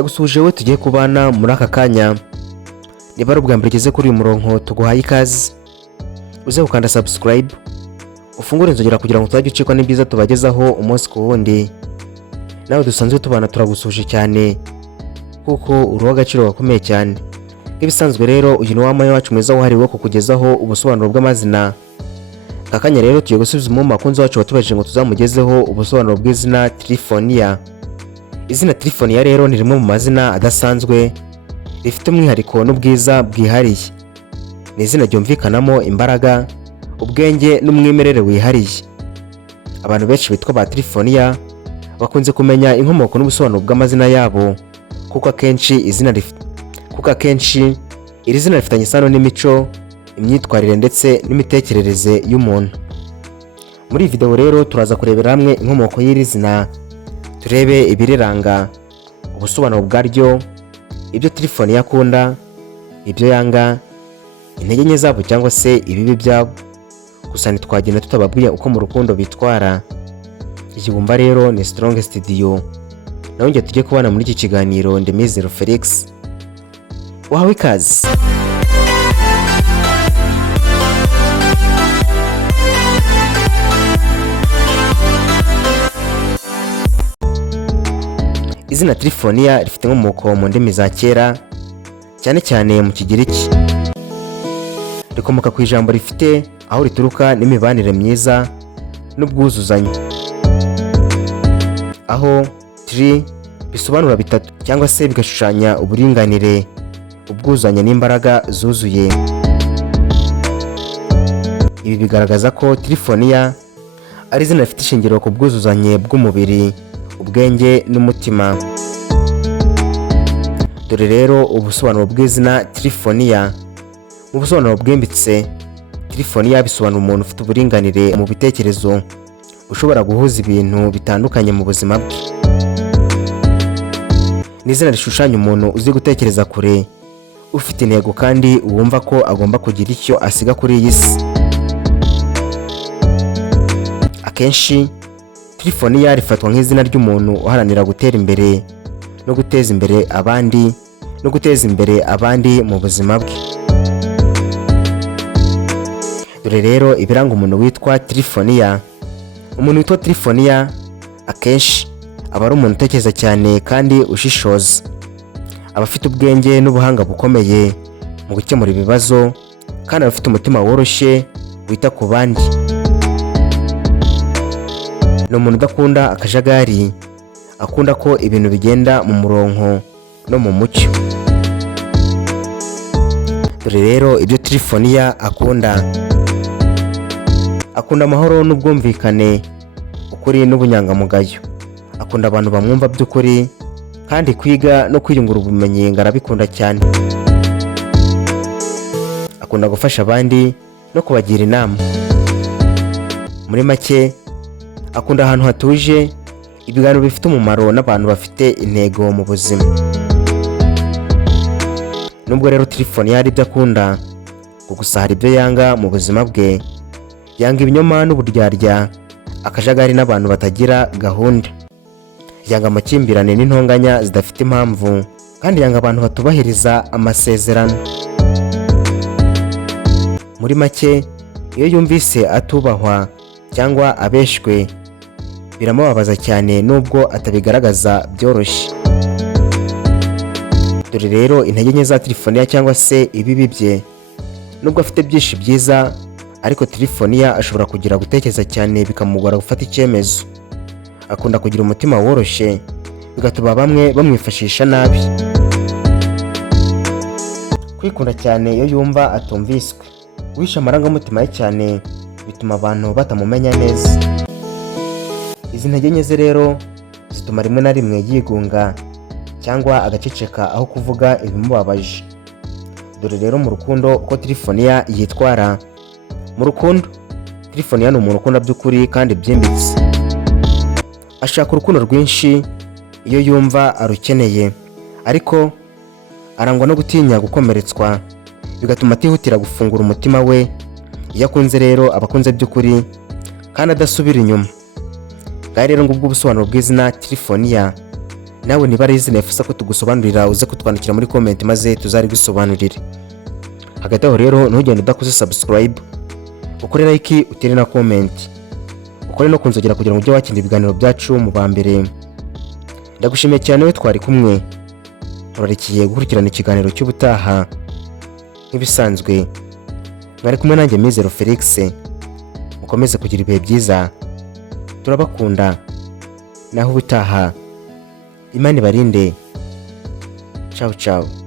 ndagusuje we tugiye kubana muri aka kanya. Niba ari ubwa mbere ugeze kuri uyu murongo tuguhaye ikaze, uze gukanda subscribe, ufungure inzogera kugira ngo utajye ucikwa n'ibyiza tubagezaho umunsi ku wundi. Nawe dusanzwe tubana turagusuje cyane kuko uri uw'agaciro gakomeye cyane. Nk'ibisanzwe rero uyu ni wa mwanya wacu mwiza wahariwe kukugezaho ubusobanuro bw'amazina. Aka kanya rero tugiye gusubiza mu makunzi wacu watubajije ngo tuzamugezeho ubusobanuro bw'izina Trifonia. Izina Trifonia rero ni rimwe mu mazina adasanzwe rifite umwihariko n'ubwiza bwihariye. Ni izina ryumvikanamo imbaraga, ubwenge n'umwimerere wihariye. Abantu benshi bitwa ba Trifonia bakunze kumenya inkomoko n'ubusobanuro bw'amazina yabo kuko akenshi iri zina rifitanye isano n'imico, imyitwarire ndetse n'imitekerereze y'umuntu. Muri iyi video rero turaza kurebera hamwe inkomoko y'iri zina, turebe ibiriranga, ubusobanuro bwaryo, ibyo Trifonia akunda, ibyo yanga, intege nke zabo cyangwa se ibibi byabo. Gusa ntitwagenda tutababwiye uko mu rukundo bitwara. Ikigumba rero ni Strong Studio, nawe njye tujye kubana muri iki kiganiro. Ndemizero Felix, wahawe ikaze. Izina Trifonia rifite inkomoko mu ndimi za kera, cyane cyane mu Kigiriki. Rikomoka ku ijambo rifite aho rituruka n'imibanire myiza n'ubwuzuzanye, aho tri bisobanura bitatu cyangwa se bigashushanya uburinganire, ubwuzuzanye n'imbaraga zuzuye. Ibi bigaragaza ko Trifonia ari izina rifite ishingiro ku bwuzuzanye bw'umubiri, ubwenge n'umutima. Dore rero ubusobanuro bw'izina Trifonia. Mu busobanuro bwimbitse, Trifonia bisobanura umuntu ufite uburinganire mu bitekerezo, ushobora guhuza ibintu bitandukanye mu buzima bwe. Ni izina rishushanya umuntu uzi gutekereza kure, ufite intego kandi wumva ko agomba kugira icyo asiga kuri iyi si. Akenshi Trifonia rifatwa nk'izina ry'umuntu uharanira gutera imbere no guteza imbere abandi mu buzima bwe. Dore rero ibiranga umuntu witwa Trifonia. Umuntu witwa Trifonia akenshi aba ari umuntu utekereza cyane kandi ushishoza. Aba afite ubwenge n'ubuhanga bukomeye mu gukemura ibibazo, kandi aba afite umutima woroshye wita ku bandi. Ni umuntu udakunda akajagari, akunda ko ibintu bigenda mu murongo no mu mucyo. Dore rero ibyo Trifonia akunda amahoro n'ubwumvikane, ukuri n'ubunyangamugayo. Akunda abantu bamwumva by'ukuri, kandi kwiga no kwiyungura ubumenyi arabikunda cyane. Akunda gufasha abandi no kubagira inama. Muri make, akunda ahantu hatuje, ibiganiro bifite umumaro n'abantu bafite intego mu buzima. Nubwo rero Trifonia ari ibyo akunda, gusa hari ibyo yanga mu buzima bwe. Yanga ibinyoma n'uburyarya, akajagari n'abantu batagira gahunda. Yanga amakimbirane n'intonganya zidafite impamvu, kandi yanga abantu batubahiriza amasezerano. Muri make, iyo yumvise atubahwa cyangwa abeshwe, biramubabaza cyane nubwo atabigaragaza byoroshye. Dore rero intege nke za Trifonia cyangwa se ibibi bye. Nubwo afite byinshi byiza, ariko Trifonia ashobora kugira gutekereza cyane bikamugora gufata icyemezo. Akunda kugira umutima woroshye, bigatuma bamwe bamwifashisha nabi. Kwikunda cyane iyo yumva atumviswe. Guhisha amarangamutima ye cyane bituma abantu batamumenya neza. Izi ntege nke ze rero zituma rimwe na rimwe yigunga cyangwa agaceceka aho kuvuga ibimubabaje. Dore rero mu rukundo uko Trifonia yitwara. Mu rukundo, Trifonia ni umuntu ukunda by'ukuri kandi byimbitse. Ashaka urukundo rwinshi iyo yumva arukeneye, ariko arangwa no gutinya gukomeretswa, bigatuma atihutira gufungura umutima we. Iyo akunze rero aba akunze by'ukuri kandi adasubira inyuma. Ngaho rero ngubwo ubusobanuro bw'izina Trifonia. nawe niba ari izina wifuza ko tugusobanurira uze kutwandikira muri comment maze tuzarigusobanurire. Hagati aho rero ntugende udakoze subscribe, ukore like, utere na comment, ukore no kunzogera kugira ngo ujye wakira ibiganiro byacu mu ba mbere. Ndagushimiye cyane we twari kumwe, urarikiye gukurikirana ikiganiro cy'ubutaha. Nk'ibisanzwe mwari kumwe nanjye Mizero Felix, mukomeze kugira ibihe byiza, turabakunda, naho ubutaha Imana ibarinde. Ciao ciao.